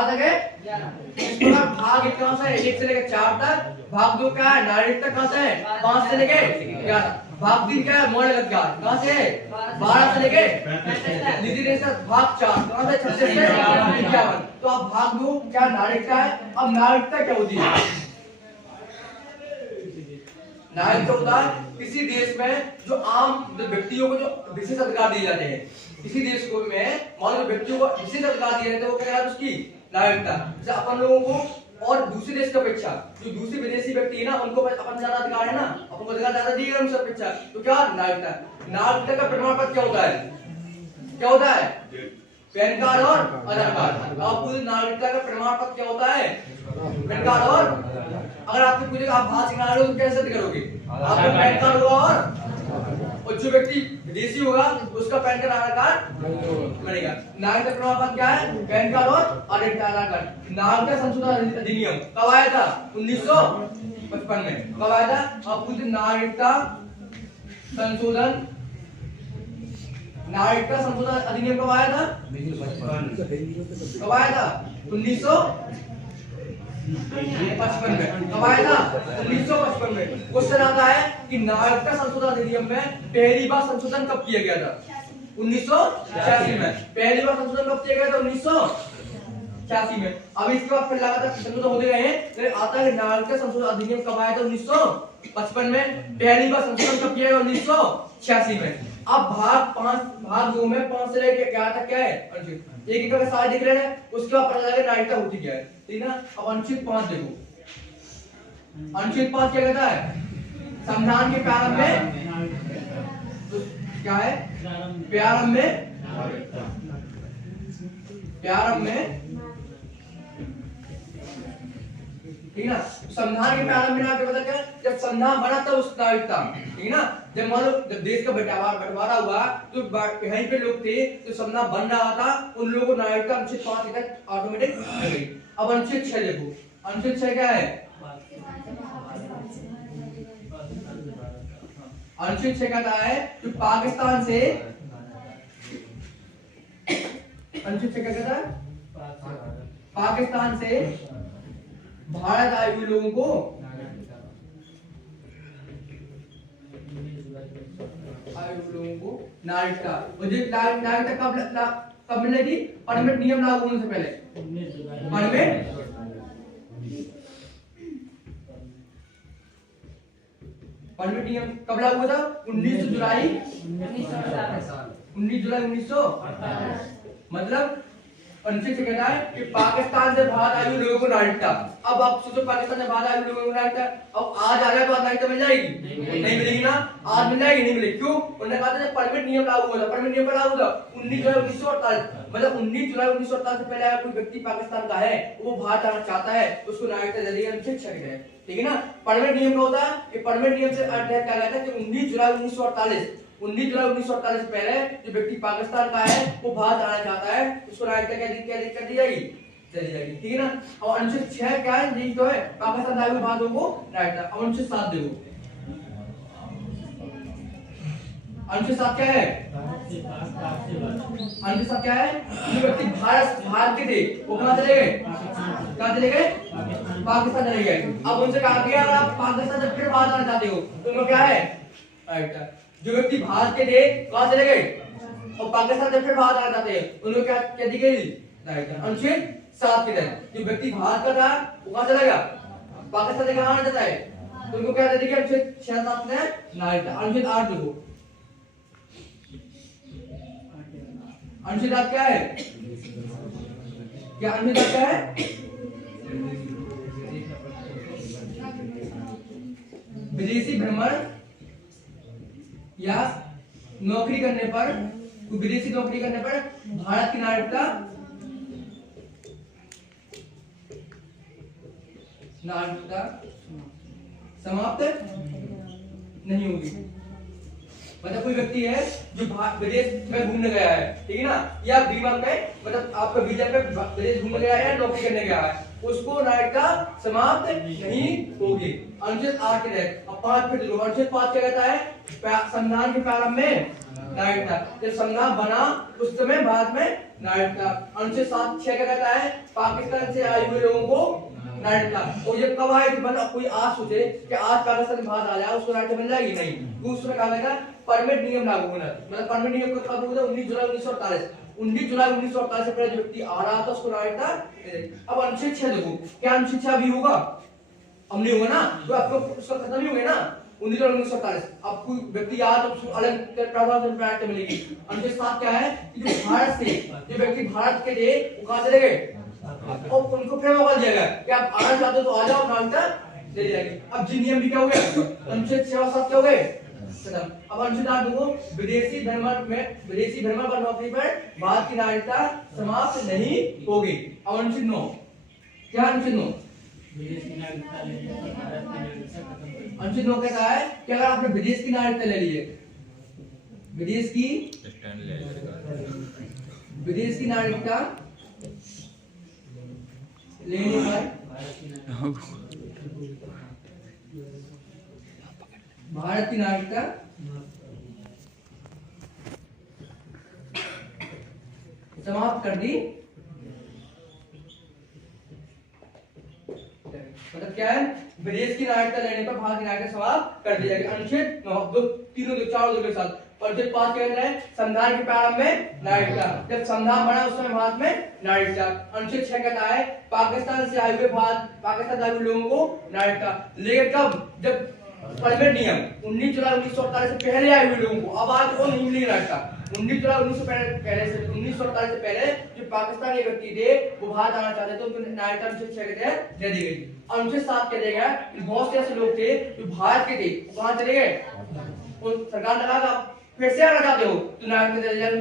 कहाँ तक है? इस प्रकार भाग 1 कहाँ से है? 1 से लेकर 4 तक। भाग 2 क्या है? नागरिकता कहाँ से है? 5 से लेकर 11। भाग 3 क्या है? मौलिक अधिकार कहाँ से है? 12 से लेकर निधि निषेध। भाग 4 कहाँ से? 36 से 51। तो अब भाग 2 क्या नागरिकता है। अब नागरिकता क्या होती है? नागरिकता होता है किसी देश में जो आम व्यक्तियों को जो विशेष अधिकार दिए जाते हैं। किसी देश को में मान लो व्यक्तियों को विशेष अधिकार दिए जाते हैं, वो क्या है उसकी नागरिकता। जैसे अपन लोगों को और दूसरे देश की अपेक्षा जो दूसरे विदेशी व्यक्ति है ना, उनको अपन ज्यादा अधिकार है ना, अपन को अधिकार ज्यादा दिए गए उनसे अपेक्षा, तो क्या नागरिकता। नागरिकता का प्रमाण पत्र क्या होता है? क्या होता है? पैन कार्ड और आधार कार्ड। अब पूरी नागरिकता का प्रमाण पत्र क्या होता है? पैन कार्ड और, अगर आपसे पूछेगा आप बाहर से आ रहे हो तो कैसे करोगे? आपका पैन कार्ड होगा और जो व्यक्ति विदेशी होगा उसका पैन कार्ड आधार कार्ड बनेगा। नागरिकता प्रमाण पत्र क्या है? पैन कार्ड और आधार कार्ड। नागरिकता संशोधन अधिनियम कब आया था? 1955 में। कब आया था? अब पूछते नागरिकता संशोधन अधिनियम कब आया था? कब आया था? 1955 में। कब आया था? 1955 में। क्वेश्चन आता है कि नागरिकता संशोधन अधिनियम में पहली बार संशोधन कब किया गया था? 1986 में। पहली बार संशोधन कब किया गया था? 1986 में। अब इसके बाद फिर लगातार संशोधन होते गए हैं, तो आता है नागरिकता संशोधन अधिनियम कब आया था? 1955 में। पहली बार संशोधन कब किया गया? 1986 में। अब भाग 2 में 5 से लेकर 11 तक क्या है? अनुच्छेद। एक एक करके सारे देख रहे हैं, उसके बाद पता चलेगा नागरिकता होती क्या है, ठीक ना। अब अनुच्छेद 5 देखो। अनुच्छेद 5 क्या कहता है? संविधान के प्रारंभ में तो क्या है? प्रारंभ में ठीक ना। संविधान के प्रारंभ में आपको पता क्या? जब संविधान बना था उस नागरिकता, ठीक ना। जब मान लो जब देश का बंटवारा हुआ तो कहीं पे लोग थे तो संविधान बन रहा था, उन लोगों को नागरिकता अनुच्छेद 5 तक ऑटोमेटिक मिल गई। अब अनुच्छेद 6 देखो। अनुच्छेद 6 क्या है? अनुच्छेद 6 कहता है कि पाकिस्तान से, अनुच्छेद 6 क्या कहता है? पाकिस्तान से भारत आए हुए लोगों को नागरिकता। मुझे नागरिकता कब मिलेगी? परमानेंट नियम लागू होने से पहले। परमानेंट नियम कब लागू हुआ था? 19 जुलाई 1948। मतलब अनुच्छेद से कहता है कि पाकिस्तान से बाहर आए हुए लोगों को नागरिकता। अब आप सोचो पाकिस्तान से बाहर आए हुए लोगों को नागरिकता, अब आज आ गया तो नागरिकता मिल जाएगी? नहीं मिलेगी ना। आज मिल जाएगी? नहीं मिलेगी। क्यों? उन्होंने कहा था जब परमानेंट नियम लागू हुआ था। परमानेंट नियम लागू हुआ 19 जुलाई 1948। मतलब 19 जुलाई 1948 से पहले अगर कोई व्यक्ति पाकिस्तान का है, वो बाहर जाना चाहता है, उसको नागरिकता दे दी अनुच्छेद 6 है, ठीक है ना। परमानेंट नियम क्या होता है? कि परमानेंट नियम से अर्थ क्या कहता है कि 19 जुलाई 1948 से पहले जो व्यक्ति पाकिस्तान का है वो बाहर जाना चाहता है, उसको नागरिकता क्या दी जाएगी? चली जाएगी, ठीक है ना। और अनुच्छेद 6 क्या है? यही तो है, पाकिस्तान आए हुए बाहर को नागरिकता। अब अनुच्छेद 7 देखो। अनुच्छेद 7 क्या है? अनुच्छेद 7 क्या है? जो व्यक्ति भारत के थे वो कहाँ चले गए? कहाँ चले गए? पाकिस्तान चले गए। अब उनसे कहा गया अगर आप पाकिस्तान से फिर बाहर जाना चाहते हो तो उनको क्या है? नागरिकता। जो व्यक्ति भारत के थे कहाँ चले गए और पाकिस्तान से फिर बाहर जाना चाहते हैं, उनको क्या दी गई? नागरिकता। अनुच्छेद 7 के तहत जो व्यक्ति भारत का था वो कहाँ चला गया? पाकिस्तान से कहाँ आना चाहता है तो उनको क्या दे दी गई? अनुच्छेद 6-7 में नागरिकता। अनुच्छेद 8 देखो। अनुच्छेद 8 क्या है? क्या अनुच्छेद 8 क्या है? विदेशी भ्रमण या नौकरी करने पर, विदेशी नौकरी करने पर भारत की नागरिकता समाप्त नहीं होगी। मतलब कोई व्यक्ति है जो विदेश में घूमने गया है, ठीक है ना, या बीमा पे मतलब आपका वीजा पे विदेश घूमने गया है या नौकरी करने गया है, उसको नागरिकता समाप्त नहीं होगी। अनुच्छेद 8 के तहत अब 5 फिर अनुच्छेद 5 क्या कहता है, संविधान के प्रारंभ में नागरिकता, जब संविधान बना उस समय भारत में नागरिकता। अनुच्छेद 7 6 क्या कहता है, पाकिस्तान से आए हुए लोगों को नागरिकता। और ये कब आए कि मतलब कोई आज सोचे कि आज पाकिस्तान में भारत आ जाए उसको नागरिकता मिल जाएगी, नहीं, दूसरा कहा गया परमिट नियम लागू होना, मतलब परमिट नियम कब लागू हुआ, 19 जुलाई 1948 से पहले जो व्यक्ति आ रहा था उसको नागरिकता। अब अनुच्छेद 6 देखो, क्या अनुच्छेद 6 भी होगा, अब नहीं होगा ना, तो आपको उसका खत्म ही हो गया ना 19 जुलाई 1948। अब कोई व्यक्ति आ तो उसको अलग प्रावधान मिलेगी। अनुच्छेद 7 क्या है कि जो भारत से जो व्यक्ति भारत के थे वो कहां चले गए और उनको फिर मौका दिया गया कि आप आना चाहते हो तो आ जाओ, नागरिकता दे दी जाएगी। अब जी नियम भी क्या हो गया, अनुच्छेद 6 और 7 क्या हो गए खत्म। अब अनुच्छेद 8 देखो, विदेशी भ्रमण पर नौकरी पर भारत की नागरिकता समाप्त नहीं होगी। अब अनुच्छेद 9 क्या, अनुच्छेद 9 अनुच्छेद 9 कहता है कि अगर आपने विदेश की नागरिकता ले ली है, विदेश की नागरिकता लेने पर भारत की नागरिकता समाप्त कर दी, मतलब क्या है, विदेश की नागरिकता लेने पर भारत की नागरिकता समाप्त कर दी जाएगी। अनुच्छेद 9 तीनों 4 2 के साथ। अनुच्छेद 5 कहता है संविधान के प्रारंभ में नागरिकता, जब संविधान बना उस समय भारत में नागरिकता। अनुच्छेद 6 कहता है पाकिस्तान से आए हुए लोगों को नागरिकता, लेकिन कब, जब परमिट नियम 19 जुलाई 1948 से पहले आए हुए लोगों को, अब आज वो नहीं मिलेगी नागरिकता। 19 जुलाई 1948 से पहले जो पाकिस्तान के व्यक्ति थे वो भारत आना चाहते थे, उनको नागरिकता अनुच्छेद 6 के तहत दे दी गई। अनुच्छेद 7 कह दिया कि बहुत से ऐसे लोग थे जो भारत के थे, कहां चले गए, और सरकार ने कहा फिर से आना चाहते हो तो नागरिकता दे दी जाएगी।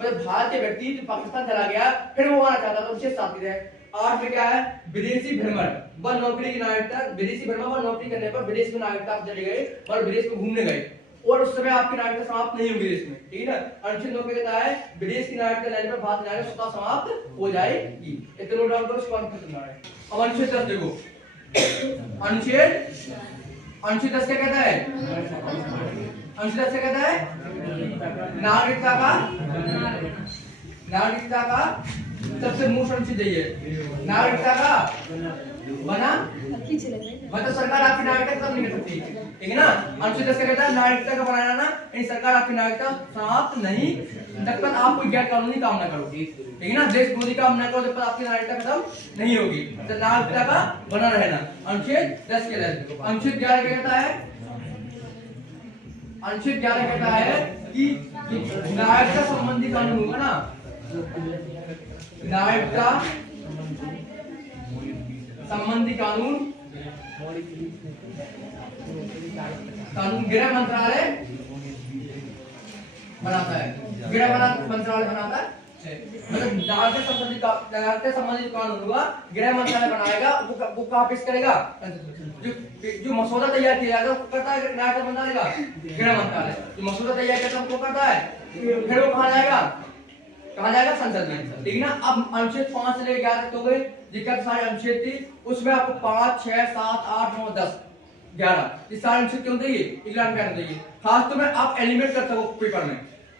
मतलब भारत के व्यक्ति जो पाकिस्तान चला गया फिर वो आना चाहता था, अनुच्छेद 7 के तहत। 8 में क्या है, विदेशी भ्रमण व नौकरी की नागरिकता, विदेशी भ्रमण व नौकरी करने पर विदेश में नागरिकता आप चले गए और विदेश में घूमने गए और उस समय आपकी नागरिकता समाप्त नहीं होगी देश में, ठीक है ना। अनुच्छेद 9 कहता है विदेश की नागरिकता लेने पर भारत की नागरिकता स्वतः समाप्त हो जाएगी। इतना नोट डाउन करो, इसको खत्म है। अब अनुच्छेद 10 देखो, अनुच्छेद 10 क्या कहता है, अनुच्छेद 10 क्या कहता है, नागरिकता का सबसे मोस्ट अनुच्छेद है, नागरिकता का बना, मतलब सरकार आपकी नागरिकता कब नहीं कर सकती, ठीक है ना। अनुच्छेद 10 कहता है नागरिकता का बनाना ना, सरकार आपकी नागरिकता समाप्त नहीं, जब तक आप कोई गैर कानूनी काम ना करो, ठीक है ना, देश विरोधी काम ना करो, जब तक आपकी नागरिकता खत्म नहीं होगी, तो नागरिकता का बना रहना। अनुच्छेद 10 के तहत। अनुच्छेद 11 कहता है, अनुच्छेद 11 कहता है कि नागरिकता संबंधी कानून होगा ना, नागरिकता संबंधी कानून गृह मंत्रालय बनाता है, मंत्रालय बनाता है, मतलब नागरिकता संबंधी कानून होगा गृह मंत्रालय बनाएगा, वो कहाँ पेश करेगा, जो मसौदा तैयार किया जाएगा वो करता है नागरिकता मंत्रालय का गृह मंत्रालय, जो मसौदा तैयार करता है वो करता है, फिर वो कहाँ जाएगा संसद में, ठीक है ना। अब अनुच्छेद 5 से लेकर 11 तक हो गए, जितने सारे अनुच्छेद थे उसमें आपको 5 6 7 8 9 10 11 ये सारे अनुच्छेद क्यों चाहिए, एग्जाम में आना चाहिए। खास तो मैं आप एलिमिनेट कर सको पेपर में,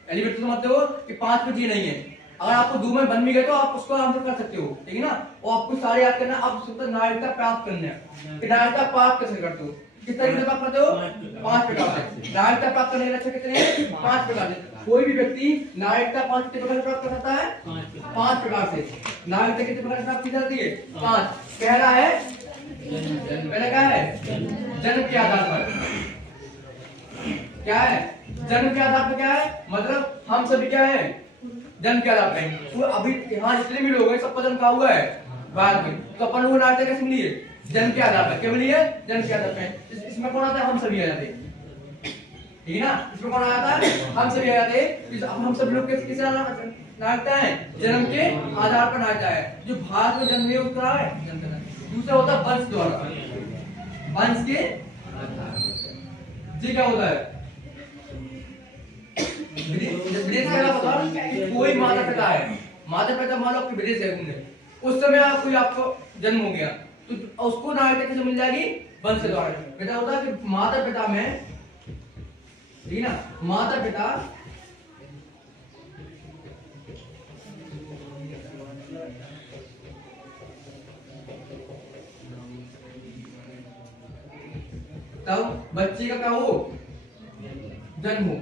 एलिमिनेट तो समझते हो कि 5 पे जी नहीं है, अगर आपको 2 में बन भी गए तो आप उसको आराम से कर सकते हो, ठीक है ना। और आपको सारे याद करना, आप सबसे नागरिकता प्राप्त करना है कि नागरिकता प्राप्त कैसे करते हो, किस तरीके से प्राप्त करते हो, 5 प्रकार से। नागरिकता प्राप्त करने के लक्ष्य कितने हैं, 5 प्रकार से। कोई भी व्यक्ति नागरिकता 5 प्रकार से प्राप्त कर सकता है, 5 प्रकार से। नागरिकता कितने प्रकार से प्राप्त की जाती है, 5। पहला है, पहला क्या है, जन्म के आधार पर, क्या है, जन्म के आधार पर, क्या है मतलब हम सभी क्या है, जन्म के आधार पर। तो अभी यहाँ जितने भी लोग हैं सबका जन्म कहाँ हुआ है, भारत में, तो अपन को नागरिकता कैसे मिली है, जन्म के आधार पर। क्या मिली है, जन्म के आधार पर। इसमें कौन आता है, हम सभी आ जाते, ठीक है ना। इसमें कौन आता है, हम सभी आ जाते हैं। हम सब लोग किस नागरिकता है, जन्म के आधार पर नागरिकता है। जो भारत में जन्म है उसका है जन्म। दूसरा होता है वंश द्वारा, वंश के जी क्या होता है, विदेश का मतलब कि कोई माता पिता है, माता पिता मान लो आपके विदेश है घूमने, उस समय कोई आपको जन्म हो गया तो उसको नागरिकता कैसे मिल जाएगी? वंश के द्वारा। बेटा होता है कि माता पिता में, ठीक है ना, माता पिता तब बच्चे का क्या हो? जन्म हो,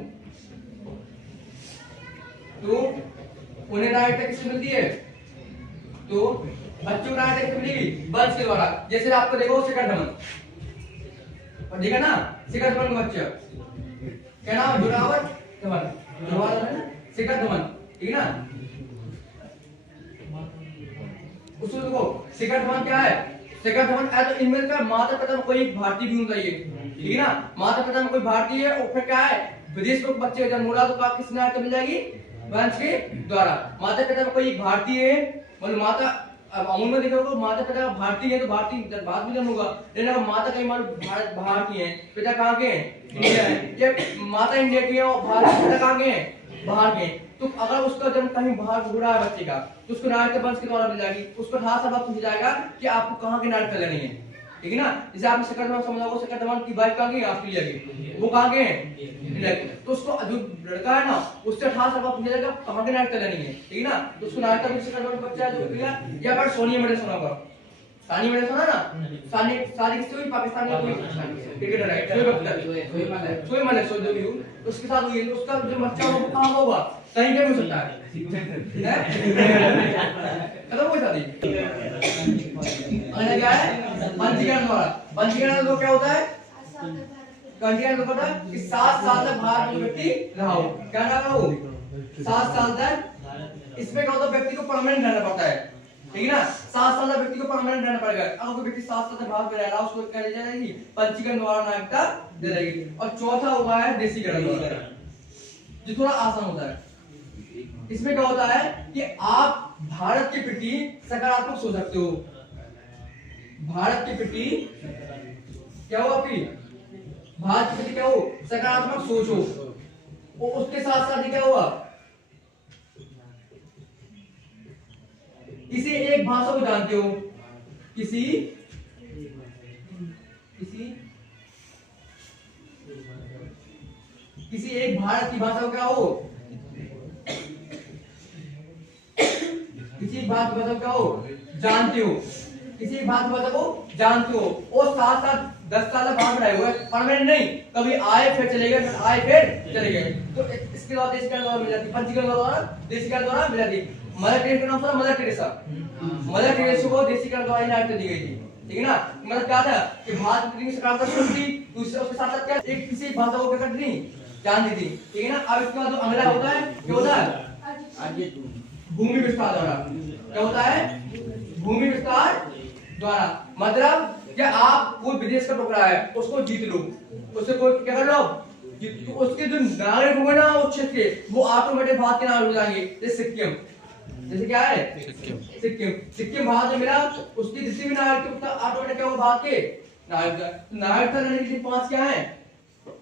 तो उन्हें नागरिकता किससे मिलती है? तो बच्चों को नागरिकता किससे मिलेगी? वंश के द्वारा। जैसे आपको देखो शिखर धवन, और देखा ना शिखर धवन का बच्चा क्या नाम? जोरावर धवन, जोरावर है ना, शिखर धवन, ठीक है ना। उसको देखो शिखर धवन क्या है? शिखर धवन है तो इनमें का माता पिता में कोई भारतीय भी होना चाहिए, ठीक है ना। माता पिता में कोई भारतीय है और फिर क्या है? विदेश में बच्चे का जन्म हो रहा तो किस नागरिकता मिल जाएगी? वंश के द्वारा। माता पिता में कोई भारतीय है, मतलब माता, अब अमूल में देखोगे माता पिता भारतीय है तो भारतीय बाद में जन्म होगा, लेकिन अगर माता कहीं मान भारतीय है, पिता कहाँ के हैं? इंडिया है, या माता इंडिया की है और पिता कहाँ के हैं? बाहर के। तो अगर उसका जन्म कहीं बाहर हो रहा है बच्चे का, तो उसको नागरिकता वंश के द्वारा मिल जाएगी। उसको खास सवाल पूछा जाएगा कि आपको कहाँ की नागरिकता लेनी है, ठीक है ना। जैसे आपने शिखर धवन समझा होगा, शिखर धवन की वाइफ कहाँ की? ऑस्ट्रेलिया की, वो कहाँ के हैं? इंडिया की। तो उसको जो लड़का है ना उससे खास सवाल पूछा जाएगा कहाँ की नागरिकता लेनी है, ठीक है ना। तो उसको नागरिकता शिखर धवन बच्चा जो या फिर सोनिया मिर्जा सुना होगा, सानी मिर्जा सुना ना, सानी सारी किससे हुई? पाकिस्तान की कोई क्रिकेटर है, शोएब मलिक, उसके साथ हुई। उसका जो बच्चा होगा कहाँ होगा? कहीं पे भी हो सकता है, खत्म हो शादी। क्या है? पंजीकरण द्वारा। पंजीकरण तो क्या होता है? पंजीकरण तो पता है कि 7 साल तक भारत में व्यक्ति रहा हो, क्या रहा हो? 7 साल तक। इसमें क्या होता है? व्यक्ति को परमानेंट रहना पड़ता है, ठीक है ना। 7 साल तक व्यक्ति को परमानेंट रहना पड़ेगा। अगर कोई व्यक्ति 7 साल तक भारत में रह रहा है उसको क्या दी जाएगी? पंजीकरण द्वारा नागरिकता दे जाएगी। और चौथा हुआ है देशीकरण द्वारा, जो थोड़ा आसान होता है। इसमें क्या होता है कि आप भारत के प्रति सकारात्मक सोच सकते हो। भारत के प्रति क्या हो? आपकी भारत के प्रति क्या हो? सकारात्मक सोच हो। और उसके साथ साथ क्या हुआ? किसी एक भाषा को जानते हो, किसी एक भारत की भाषा को क्या हो? किसी भारत की भाषा को क्या हो? जानते हो, किसी भारत की भाषा को जानते हो। और साथ साथ 10 साल तक बाहर रहे हुए, परमानेंट नहीं, कभी आए फिर चले गए, फिर आए फिर चले गए। तो इसके बाद देशीकरण द्वारा मिल जाती, पंजीकरण द्वारा, देशीकरण द्वारा मिल जाती। मदर टेरेसा का नाम सुना? मदर टेरेसा, मदर टेरेसा को देशीकरण द्वारा नागरिकता दी गई थी, ठीक है ना। मतलब क्या था कि भारत की सकारात्मक सोच थी, दूसरे उसके साथ साथ क्या एक किसी भाषा को क्या करती थी? जानती थी, ठीक है ना। अब इसके बाद जो अगला होता है क्या होता है? भूमि विस्तार द्वारा। क्या होता है? भूमि विस्तार द्वारा। मतलब क्या आप कोई विदेश का टुकड़ा है उसको जीत लो, उससे कोई क्या कर लो? तो उसके जो नागरिक होंगे ना उस क्षेत्र के, वो ऑटोमेटिक भारत के नागरिक हो जाएंगे। जैसे सिक्किम, जैसे क्या है? सिक्किम भारत में मिला, उसकी जितनी भी नागरिक ऑटोमेटिक क्या होगा? भारत के नागरिकता लेने के 5 क्या है?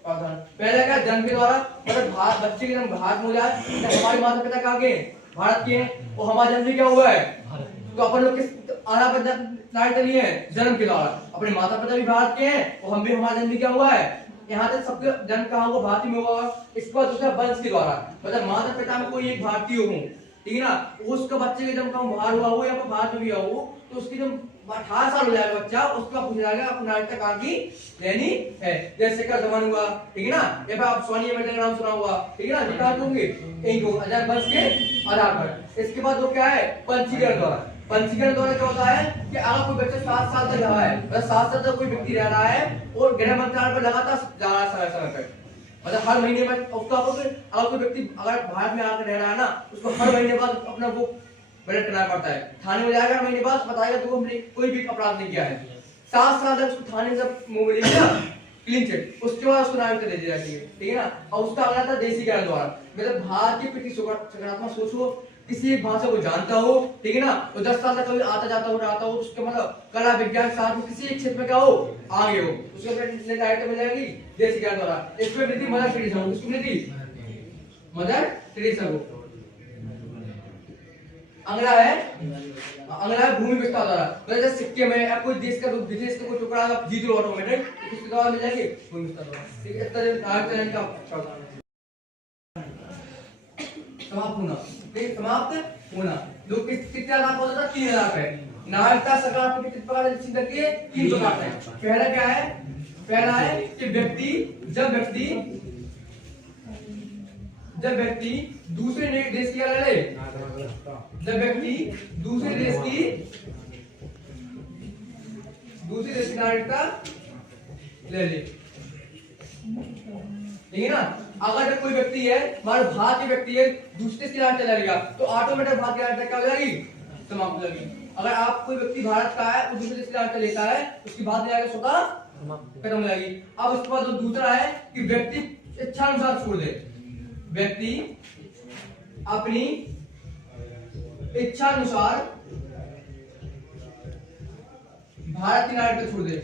पहले क्या? जन्म के द्वारा, मतलब भारत बच्चे के जन्म भारत में हो जाए, हमारे माता पिता कहाँ के? भारत के हैं, और हमारा जन्म भी क्या हुआ है? तो अपन लोग किस आधार पर नागरिकता लिए हैं? जन्म के द्वारा। अपने माता पिता भी भारत के हैं और हम भी, हमारा जन्म भी क्या हुआ है? यहाँ तक सबके जन्म कहाँ हुआ? भारत में हुआ। इसके बाद दूसरा वंश के द्वारा, मतलब माता पिता में कोई एक भारतीय हो, ठीक है ना, उसका बच्चे के जन्म कहाँ बाहर हुआ हो या फिर भारत में भी हुआ हो, तो उसकी जब 18 साल हो जाएगा बच्चा, उसका पूछा जाएगा अपनी नागरिकता कहाँ की लेनी है। जैसे शिखर धवन हुआ, ठीक है ना, या फिर आप सोनिया मिर्जा का नाम सुना हुआ, ठीक है ना, ये कहाँ होंगे? इनको आजाद वंश के आधार पर। इसके बाद वो क्या है? पंजीकरण द्वारा। पंजीकरण द्वारा क्या होता है कि अगर कोई बच्चा 7 साल तक रहा है, मतलब 7 साल तक कोई व्यक्ति रह रहा है और गृह मंत्रालय पर लगातार जा रहा है समय पे, मतलब हर महीने में उसका अगर कोई व्यक्ति अगर भारत में आकर रह रहा है ना, उसको हर महीने बाद अपना वो बजट करना पड़ता है। थाने में जाएगा, हर महीने बाद बताएगा तो हमने कोई भी अपराध नहीं किया है। 7 साल तक उसको थाने से मुंह मिलेगी ना क्लीन चिट, उसके बाद उसको नागरिकता दे दी जाती है, ठीक है ना। और उसका अगला था देशीकरण द्वारा, मतलब भारत के प्रति सकारात्मक सोच हो, किसी एक भाषा को जानता हो, ठीक है ना, तो 10 साल तक कभी आता जाता हो रहता हो, उसके मतलब कला विज्ञान साथ में किसी एक क्षेत्र में क्या हो आगे हो, उसके नागरिकता मिल जाएगी देशीकरण द्वारा। इसमें वृद्धि मदर टेरेसा, उसकी वृद्धि मदर टेरेसा को। अगला है भूमि विस्तार द्वारा, मतलब जैसे सिक्के में या कोई देश का विदेश का कोई टुकड़ा आप जीत लो ऑटोमेटिक, तो किसके द्वारा मिल जाएगी? भूमि विस्तार द्वारा। ठीक है, इस तरह का समाप्त होना। ठीक, समाप्त होना। जो कितना लाभ होता था? 3000 रुपए। नागरिकता सरकार आपको कितने प्रकार से निश्चित करती है? 3 प्रकार से। पहला क्या है? पहला है कि जब व्यक्ति दूसरे देश की लड़े, जब व्यक्ति दूसरे देश की नागरिकता ले ले, ठीक है ना। अगर जब कोई व्यक्ति है, हमारे भारत के व्यक्ति है, दूसरे देश की नागरिकता लेगा तो ऑटोमेटिक भारत की नागरिकता क्या हो जाएगी? समाप्त हो जाएगी। अगर आप कोई व्यक्ति भारत का है और दूसरे देश की नागरिकता लेता है, उसकी बात नहीं आएगी, स्वतः खत्म हो जाएगी। अब उसके बाद दूसरा है कि व्यक्ति इच्छा अनुसार छोड़ दे, व्यक्ति अपनी इच्छा अनुसार भारत की नागरिकता छोड़ दे।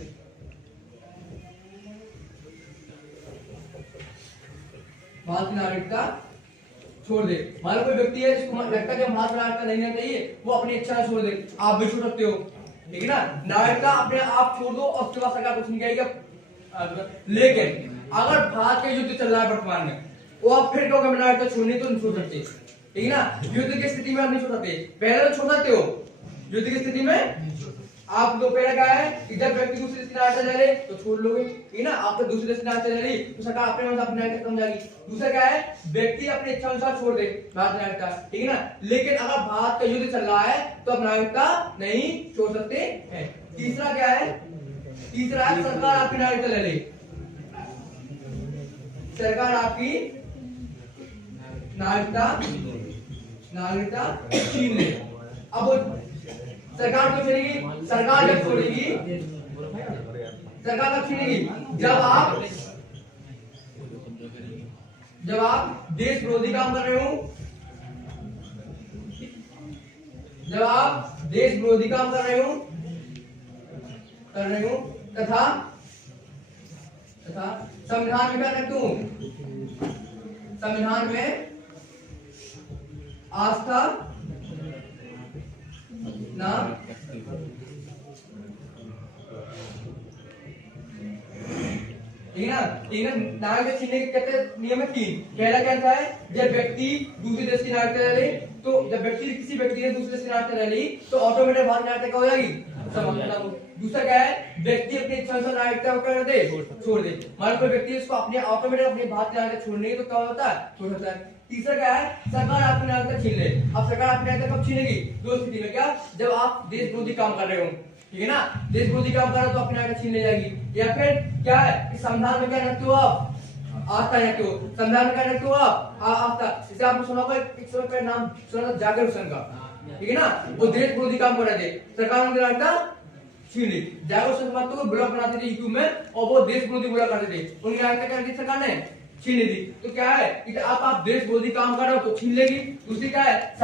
भारत की नागरिकता छोड़ दे। मान लो कोई व्यक्ति है जिसको लगता है कि भारत की नागरिकता नहीं लेना चाहिए, वो अपनी इच्छा छोड़ दे, आप भी छोड़ सकते हो, ठीक है ना। नागरिकता अपने आप छोड़ दो और उसके बाद सरकार कुछ नहीं कहेगी। लेकिन अगर भारत का युद्ध चल रहा है वर्तमान में, वो आप फिर कहोगे मैं नागरिकता छोड़नी, तो नहीं छोड़ सकते, ठीक है ना। युद्ध की स्थिति में आप नहीं छोड़ सकते, पहले तो छोड़ सकते हो। युद्ध की स्थिति में आप लोग पहले क्या है कि जब व्यक्ति दूसरे देश की नागरिकता ले ले तो छोड़ लोगे, ठीक है ना। आपको दूसरे देश की नागरिकता ले ली तो सरकार अपने अनुसार अपनी नागरिकता समझाएगी। दूसरा क्या है? व्यक्ति अपनी इच्छा अनुसार छोड़ दे भारत की नागरिकता, ठीक है ना। लेकिन अगर भारत का युद्ध चल रहा है तो आप नागरिकता नहीं छोड़ सकते हैं। तीसरा क्या है? तीसरा है सरकार आपकी नागरिकता ले ले, सरकार आपकी नागरिकता छीन ले। अब सरकार क्यों छीनेगी? सरकार जब छोड़ेगी, सरकार कब छीनेगी? जब आप देश विरोधी काम कर रहे हो, जब आप देश विरोधी काम कर रहे हो तथा संविधान में क्या करते हो? संविधान में आस्था ना ठीक है ना। नागरिकता छीनने के कहते नियम है 3। पहला क्या है? जब व्यक्ति दूसरे देश की नागरिकता ले, तो जब किसी व्यक्ति ने दूसरे देश की नागरिकता ले ली तो ऑटोमेटिक भारत की नागरिकता हो जाएगी, समाप्त। दूसरा क्या है? व्यक्ति अपनी इच्छा अनुसार नागरिकता को कर दे, छोड़ दे। मान लो कोई व्यक्ति इसको अपने ऑटोमेटिक अपने भारत की नागरिकता छोड़नी है तो क्या होता है? छोड़ सकता है। तीसरा क्या है? सरकार आपकी नागरिकता छीन ले। अब सरकार आपकी नागरिकता कब छीनेगी? दो स्थिति में। क्या? जब आप देश विरोधी काम कर रहे हो, ठीक है ना, देश विरोधी काम कर रहे हो तो अपनी नागरिकता छीन ले जाएगी। या फिर क्या है कि संविधान में क्या रखते हो आप? आस्था रखते हो। संविधान में क्या रखते हो आप? आस्था। जैसे आपने सुना होगा एक समय का नाम सुना था जाकिर हुसैन का, ठीक है ना। वो देश विरोधी काम कर रहे थे, सरकार उनकी नागरिकता छीन ली। जाकिर हुसैन बात को ब्लॉग बनाते थे यूट्यूब में और वो देश विरोधी बोला करते थे, उनकी नागरिकता क्या की सरकार ने? छीन ली थी। तो क्या है कि आप देश विरोधी काम कर रहे हो तो छीन लेगी। दूसरी क्या है?